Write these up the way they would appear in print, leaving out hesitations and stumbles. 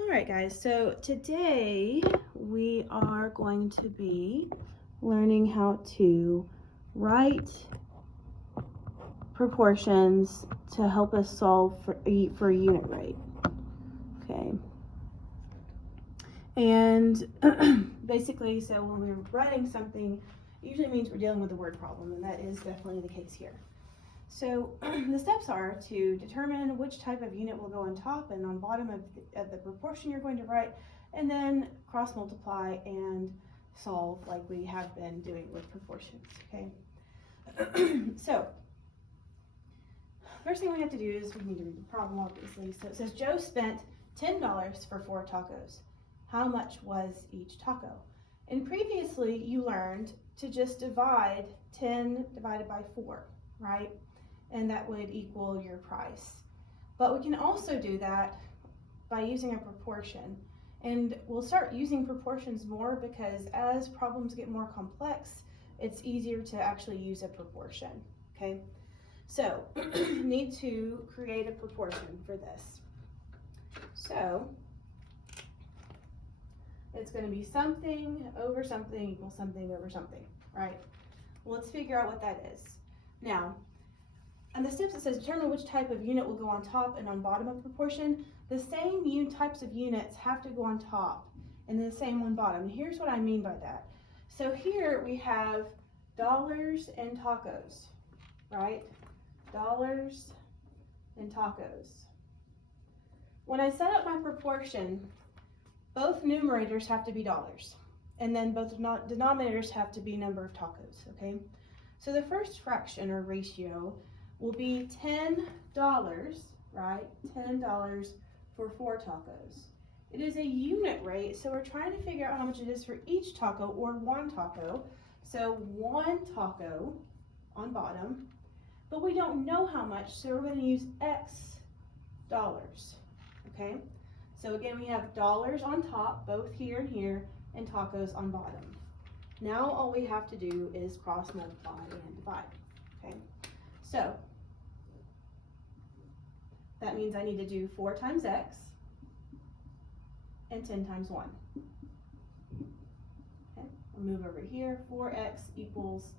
All right, guys, so today we are going to be learning how to write proportions to help us solve for a unit rate. Okay. And basically, so when we're writing something, it usually means we're dealing with a word problem, and that is definitely the case here. So the steps are to determine which type of unit will go on top and on bottom of the proportion you're going to write, and then cross multiply and solve like we have been doing with proportions, okay? So first thing we have to do is we need to read the problem, obviously. So it says Joe spent $10 for 4 tacos. How much was each taco? And previously you learned to just divide 10 divided by 4, right? And that would equal your price. But we can also do that by using a proportion. And we'll start using proportions more because as problems get more complex, it's easier to actually use a proportion, okay? So, need to create a proportion for this. So, it's going to be something over something equals something over something, right? Well, let's figure out what that is. Now, and the steps, it says determine which type of unit will go on top and on bottom of proportion. The same types of units have to go on top and the same on bottom. And here's what I mean by that. So here we have dollars and tacos, right? Dollars and tacos. When I set up my proportion, both numerators have to be dollars, and then both denominators have to be number of tacos, okay? So the first fraction or ratio will be $10, right? $10 for 4 tacos. It is a unit rate, so we're trying to figure out how much it is for each taco or 1 taco. So 1 taco on bottom, but we don't know how much, so we're going to use X dollars, okay? So again, we have dollars on top, both here and here, and tacos on bottom. Now all we have to do is cross multiply and divide, okay? So that means I need to do 4 times X and 10 times 1. Okay, I'll move over here. 4X equals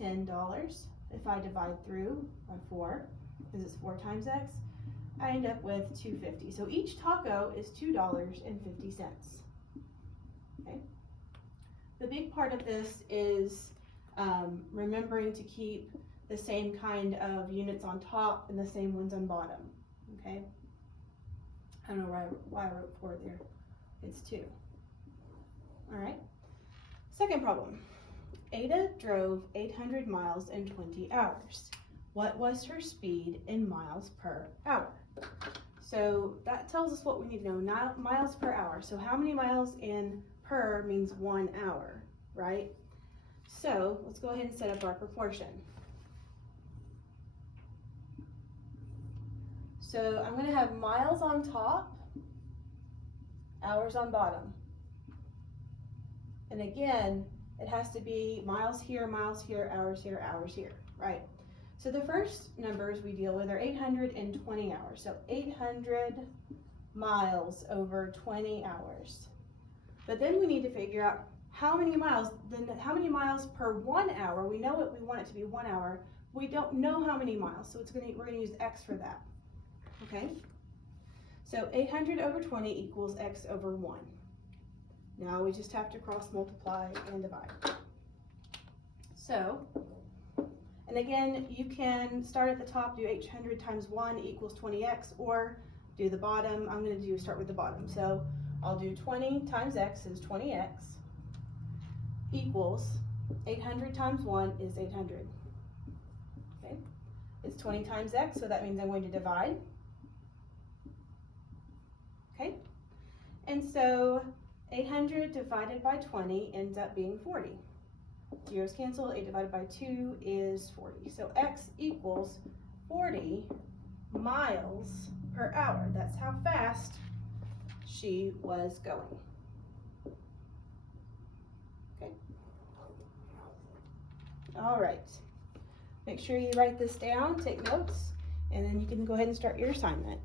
$10. If I divide through by 4, because it's 4 times X, I end up with $2.50. So each taco is $2.50. Okay. The big part of this is remembering to keep the same kind of units on top and the same ones on bottom. Okay. I don't know why I wrote 4 there. It's 2. All right. Second problem. Ada drove 800 miles in 20 hours. What was her speed in miles per hour? So that tells us what we need to know, not miles per hour. So how many miles in per means 1 hour, right? So let's go ahead and set up our proportion. So I'm going to have miles on top, hours on bottom. And again, it has to be miles here, hours here, right? So the first numbers we deal with are 820 hours. So 800 miles over 20 hours. But then we need to figure out how many miles per 1 hour. We know we want it to be 1 hour. We don't know how many miles, so we're going to use X for that. Okay? So 800 over 20 equals X over 1. Now we just have to cross multiply and divide. So, and again, you can start at the top, do 800 times 1 equals 20x, or do the bottom. I'm going to start with the bottom. So I'll do 20 times x is 20x equals 800 times 1 is 800. Okay, it's 20 times x, so that means I'm going to divide. Okay, and so 800 divided by 20 ends up being 40. Zeros cancel, 8 divided by 2 is 40. So X equals 40 miles per hour. That's how fast she was going. Okay. All right. Make sure you write this down, take notes, and then you can go ahead and start your assignment.